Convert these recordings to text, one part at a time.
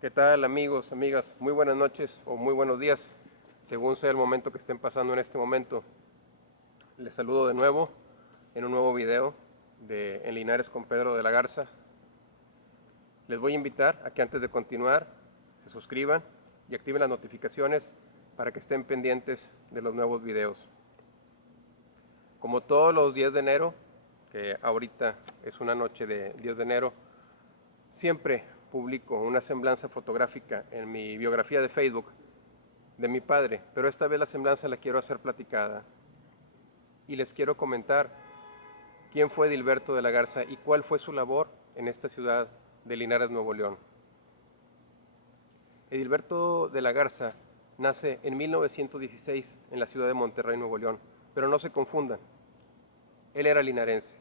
¿Qué tal, amigos, amigas? Muy buenas noches o muy buenos días, según sea el momento que estén pasando en este momento. Les saludo de nuevo en un nuevo video de En Linares con Pedro de la Garza. Les voy a invitar a que antes de continuar se suscriban y activen las notificaciones para que estén pendientes de los nuevos videos. Como todos los 10 de enero, que ahorita es una noche de 10 de enero, siempre publico una semblanza fotográfica en mi biografía de Facebook de mi padre, pero esta vez la semblanza la quiero hacer platicada y les quiero comentar quién fue Edilberto de la Garza y cuál fue su labor en esta ciudad de Linares, Nuevo León. Edilberto de la Garza nace en 1916 en la ciudad de Monterrey, Nuevo León, pero no se confundan, él era linarense.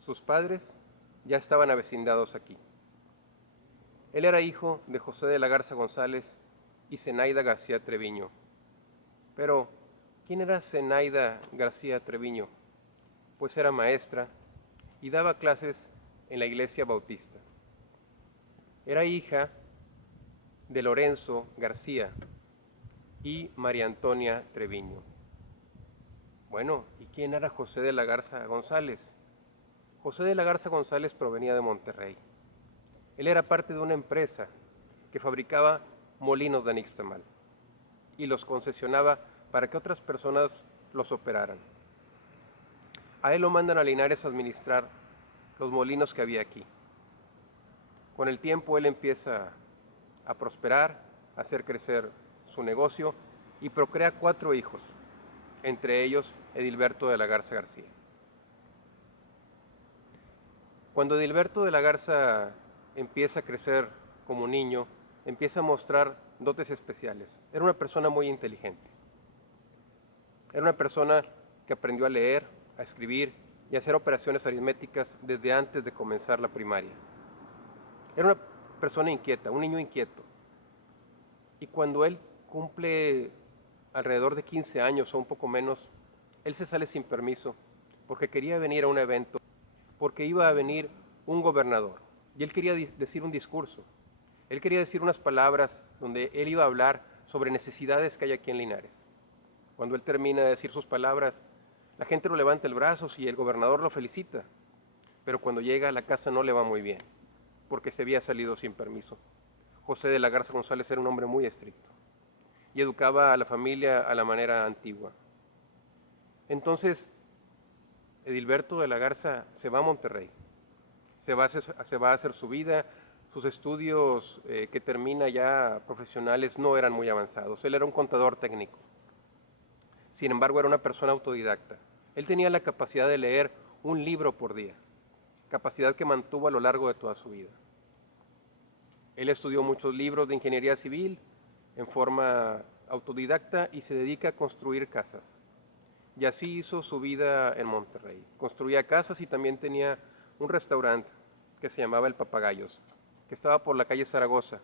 Sus padres ya estaban avecindados aquí. Él era hijo de José de la Garza González y Zenaida García Treviño. Pero, ¿quién era Zenaida García Treviño? Pues era maestra y daba clases en la iglesia bautista. Era hija de Lorenzo García y María Antonia Treviño. Bueno, ¿y quién era José de la Garza González? José de la Garza González provenía de Monterrey. Él era parte de una empresa que fabricaba molinos de nixtamal y los concesionaba para que otras personas los operaran. A él lo mandan a Linares a administrar los molinos que había aquí. Con el tiempo él empieza a prosperar, a hacer crecer su negocio y procrea 4 hijos, entre ellos Edilberto de la Garza García. Cuando Edilberto de la Garza empieza a crecer como niño, empieza a mostrar dotes especiales. Era una persona muy inteligente. Era una persona que aprendió a leer, a escribir y a hacer operaciones aritméticas desde antes de comenzar la primaria. Era una persona inquieta, un niño inquieto. Y cuando él cumple alrededor de 15 años o un poco menos, él se sale sin permiso porque quería venir a un evento, porque iba a venir un gobernador y él quería decir un discurso. Él quería decir unas palabras donde él iba a hablar sobre necesidades que hay aquí en Linares. Cuando él termina de decir sus palabras, la gente lo levanta el brazo y el gobernador lo felicita, pero cuando llega a la casa no le va muy bien, porque se había salido sin permiso. José de la Garza González era un hombre muy estricto y educaba a la familia a la manera antigua. Entonces, Edilberto de la Garza se va a Monterrey, se va a hacer su vida, sus estudios que termina ya profesionales no eran muy avanzados, él era un contador técnico. Sin embargo, era una persona autodidacta. Él tenía la capacidad de leer un libro por día, capacidad que mantuvo a lo largo de toda su vida. Él estudió muchos libros de ingeniería civil en forma autodidacta y se dedica a construir casas. Y así hizo su vida en Monterrey. Construía casas y también tenía un restaurante que se llamaba El Papagayos, que estaba por la calle Zaragoza,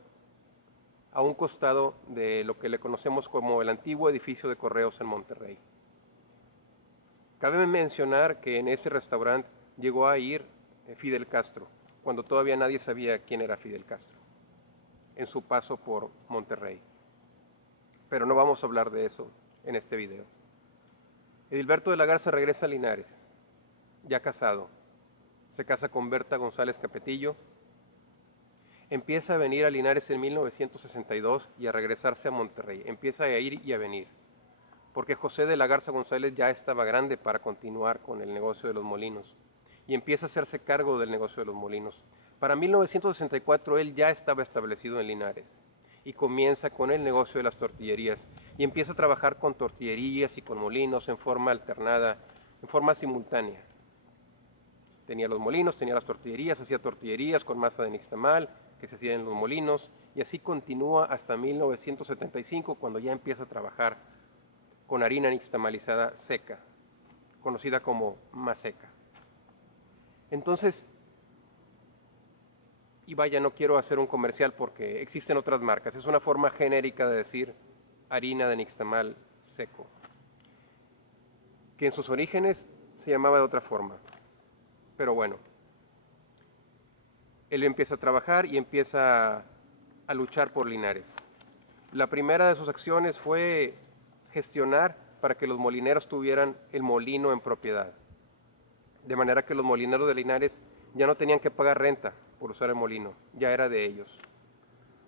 a un costado de lo que le conocemos como el antiguo edificio de correos en Monterrey. Cabe mencionar que en ese restaurante llegó a ir Fidel Castro, cuando todavía nadie sabía quién era Fidel Castro, en su paso por Monterrey. Pero no vamos a hablar de eso en este video. Edilberto de la Garza regresa a Linares, ya casado. Se casa con Berta González Capetillo. Empieza a venir a Linares en 1962 y a regresarse a Monterrey. Empieza a ir y a venir, porque José de la Garza González ya estaba grande para continuar con el negocio de los molinos y empieza a hacerse cargo del negocio de los molinos. Para 1964 él ya estaba establecido en Linares y comienza con el negocio de las tortillerías y empieza a trabajar con tortillerías y con molinos en forma alternada, en forma simultánea. Tenía los molinos, tenía las tortillerías, hacía tortillerías con masa de nixtamal que se hacía en los molinos y así continúa hasta 1975 cuando ya empieza a trabajar con harina nixtamalizada seca, conocida como maseca. Entonces, y vaya, no quiero hacer un comercial porque existen otras marcas, es una forma genérica de decir harina de nixtamal seco, que en sus orígenes se llamaba de otra forma. Pero bueno, él empieza a trabajar y empieza a luchar por Linares. La primera de sus acciones fue gestionar para que los molineros tuvieran el molino en propiedad. De manera que los molineros de Linares ya no tenían que pagar renta por usar el molino, ya era de ellos.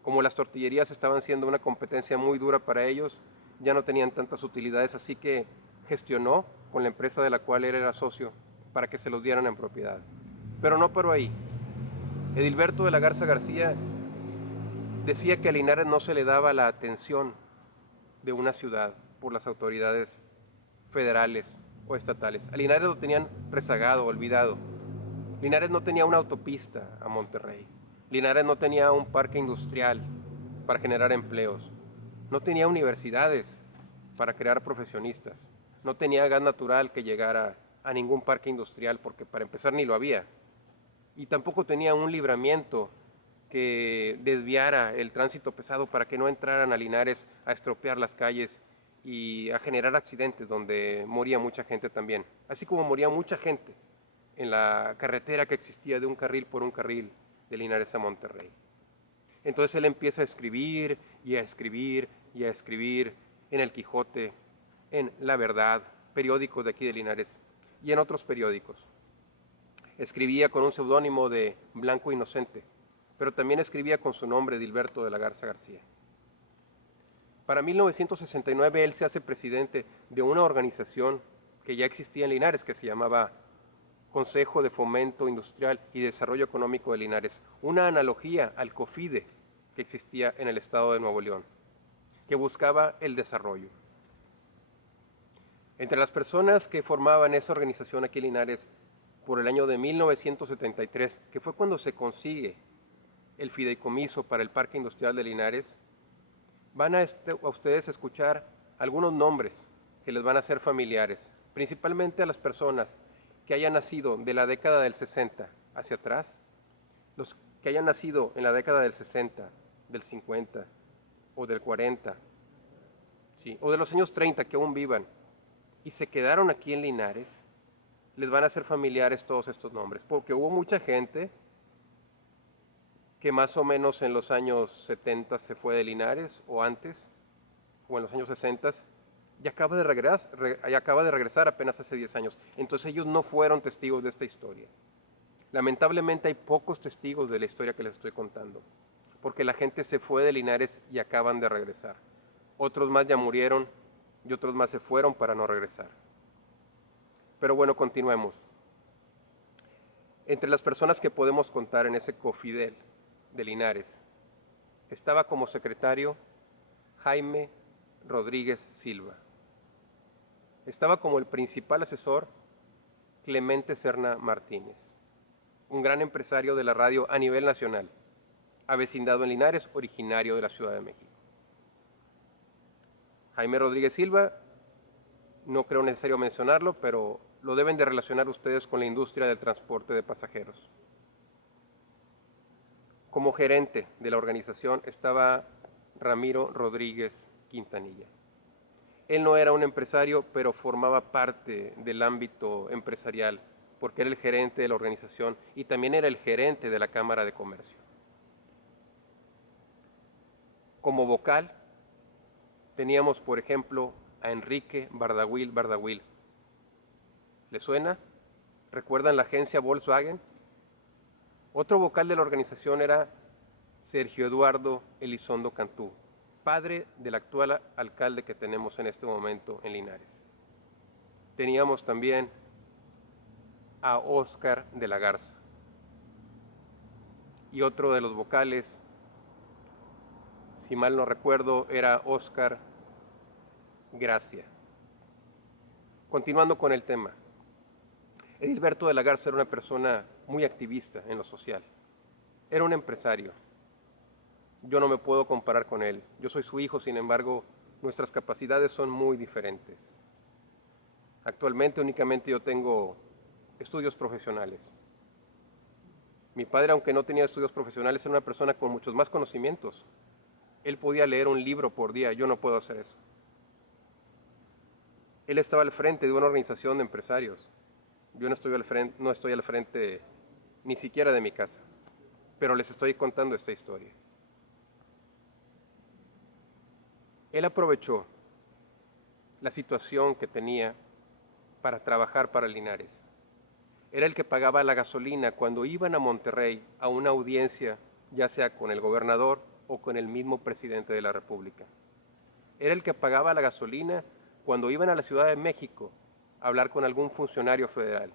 Como las tortillerías estaban siendo una competencia muy dura para ellos, ya no tenían tantas utilidades, así que gestionó con la empresa de la cual él era socio para que se los dieran en propiedad. Pero no paró ahí. Edilberto de la Garza García decía que a Linares no se le daba la atención de una ciudad por las autoridades federales o estatales. A Linares lo tenían rezagado, olvidado. Linares no tenía una autopista a Monterrey. Linares no tenía un parque industrial para generar empleos. No tenía universidades para crear profesionistas. No tenía gas natural que llegara a ningún parque industrial, porque para empezar ni lo había. Y tampoco tenía un libramiento que desviara el tránsito pesado para que no entraran a Linares a estropear las calles y a generar accidentes donde moría mucha gente también. Así como moría mucha gente en la carretera que existía de un carril por un carril de Linares a Monterrey. Entonces él empieza a escribir y a escribir y a escribir en El Quijote, en La Verdad, periódicos de aquí de Linares y en otros periódicos. Escribía con un seudónimo de Blanco Inocente, pero también escribía con su nombre, Edilberto de la Garza García. Para 1969 él se hace presidente de una organización que ya existía en Linares, que se llamaba Consejo de Fomento Industrial y Desarrollo Económico de Linares, una analogía al COFIDE que existía en el estado de Nuevo León, que buscaba el desarrollo. Entre las personas que formaban esa organización aquí en Linares por el año de 1973, que fue cuando se consigue el fideicomiso para el Parque Industrial de Linares, van a ustedes escuchar algunos nombres que les van a ser familiares, principalmente a las personas que hayan nacido de la década del 60 hacia atrás, los que hayan nacido en la década del 60, del 50 o del 40, ¿sí? O de los años 30 que aún vivan y se quedaron aquí en Linares, les van a ser familiares todos estos nombres, porque hubo mucha gente que más o menos en los años 70 se fue de Linares o antes, o en los años 60, y acaba de regresar apenas hace 10 años. Entonces ellos no fueron testigos de esta historia. Lamentablemente hay pocos testigos de la historia que les estoy contando, porque la gente se fue de Linares y acaban de regresar. Otros más ya murieron y otros más se fueron para no regresar. Pero bueno, continuemos. Entre las personas que podemos contar en ese COFIDEL de Linares, estaba como secretario Jaime Rodríguez Silva. Estaba como el principal asesor Clemente Serna Martínez, un gran empresario de la radio a nivel nacional, avecindado en Linares, originario de la Ciudad de México. Jaime Rodríguez Silva, no creo necesario mencionarlo, pero lo deben de relacionar ustedes con la industria del transporte de pasajeros. Como gerente de la organización estaba Ramiro Rodríguez Quintanilla. Él no era un empresario, pero formaba parte del ámbito empresarial, porque era el gerente de la organización y también era el gerente de la Cámara de Comercio. Como vocal, teníamos, por ejemplo, a Enrique Bardahuil. ¿Le suena? ¿Recuerdan la agencia Volkswagen? Otro vocal de la organización era Sergio Eduardo Elizondo Cantú, padre del actual alcalde que tenemos en este momento en Linares. Teníamos también a Óscar de la Garza. Y otro de los vocales, si mal no recuerdo, era Óscar Gracia. Continuando con el tema, Edilberto de la Garza era una persona muy activista en lo social. Era un empresario. Yo no me puedo comparar con él. Yo soy su hijo, sin embargo, nuestras capacidades son muy diferentes. Actualmente únicamente yo tengo estudios profesionales. Mi padre, aunque no tenía estudios profesionales, era una persona con muchos más conocimientos. Él podía leer un libro por día, yo no puedo hacer eso. Él estaba al frente de una organización de empresarios. Yo no estoy al frente ni siquiera de mi casa, pero les estoy contando esta historia. Él aprovechó la situación que tenía para trabajar para Linares. Era el que pagaba la gasolina cuando iban a Monterrey a una audiencia, ya sea con el gobernador o con el mismo presidente de la República. Era el que pagaba la gasolina cuando iban a la Ciudad de México a hablar con algún funcionario federal.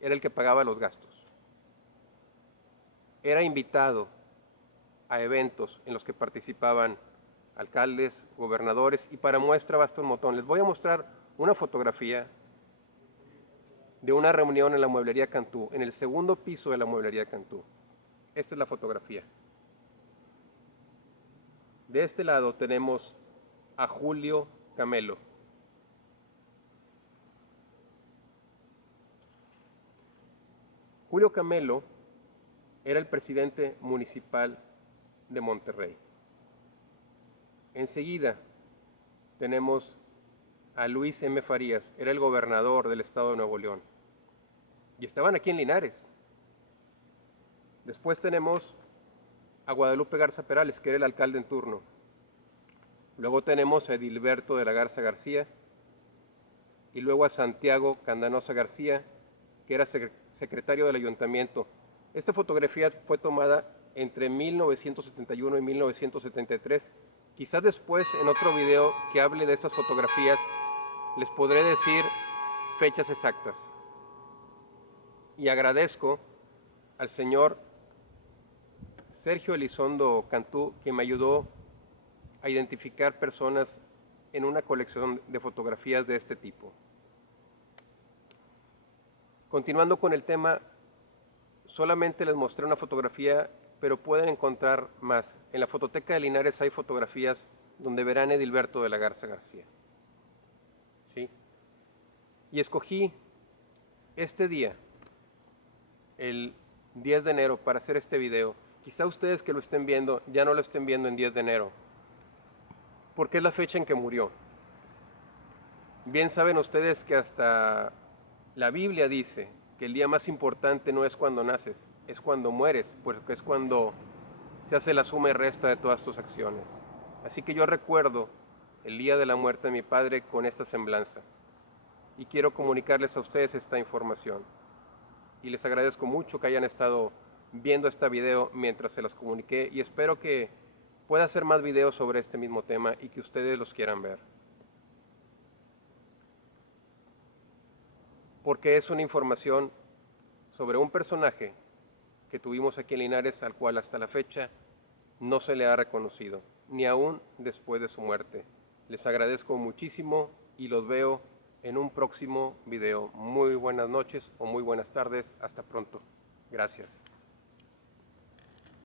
Era el que pagaba los gastos. Era invitado a eventos en los que participaban alcaldes, gobernadores, y para muestra basta un botón. Les voy a mostrar una fotografía de una reunión en la Mueblería Cantú, en el segundo piso de la Mueblería Cantú. Esta es la fotografía. De este lado tenemos a Julio Camelo. Julio Camelo era el presidente municipal de Monterrey. Enseguida tenemos a Luis M. Farías, era el gobernador del estado de Nuevo León. Y estaban aquí en Linares. Después tenemos a Guadalupe Garza Perales, que era el alcalde en turno. Luego tenemos a Edilberto de la Garza García, y luego a Santiago Candanosa García, que era secretario del ayuntamiento. Esta fotografía fue tomada entre 1971 y 1973. Quizás después, en otro video que hable de estas fotografías, les podré decir fechas exactas. Y agradezco al señor Sergio Elizondo Cantú, que me ayudó a identificar personas en una colección de fotografías de este tipo. Continuando con el tema, solamente les mostré una fotografía, pero pueden encontrar más. En la fototeca de Linares hay fotografías donde verán a Edilberto de la Garza García. ¿Sí? Y escogí este día, el 10 de enero, para hacer este video. Quizá ustedes que lo estén viendo ya no lo estén viendo en 10 de enero, porque es la fecha en que murió. Bien saben ustedes que hasta la Biblia dice que el día más importante no es cuando naces, es cuando mueres, porque es cuando se hace la suma y resta de todas tus acciones. Así que yo recuerdo el día de la muerte de mi padre con esta semblanza y quiero comunicarles a ustedes esta información. Y les agradezco mucho que hayan estado viendo este video mientras se los comuniqué y espero que pueda hacer más videos sobre este mismo tema y que ustedes los quieran ver. Porque es una información sobre un personaje que tuvimos aquí en Linares, al cual hasta la fecha no se le ha reconocido, ni aún después de su muerte. Les agradezco muchísimo y los veo en un próximo video. Muy buenas noches o muy buenas tardes. Hasta pronto. Gracias.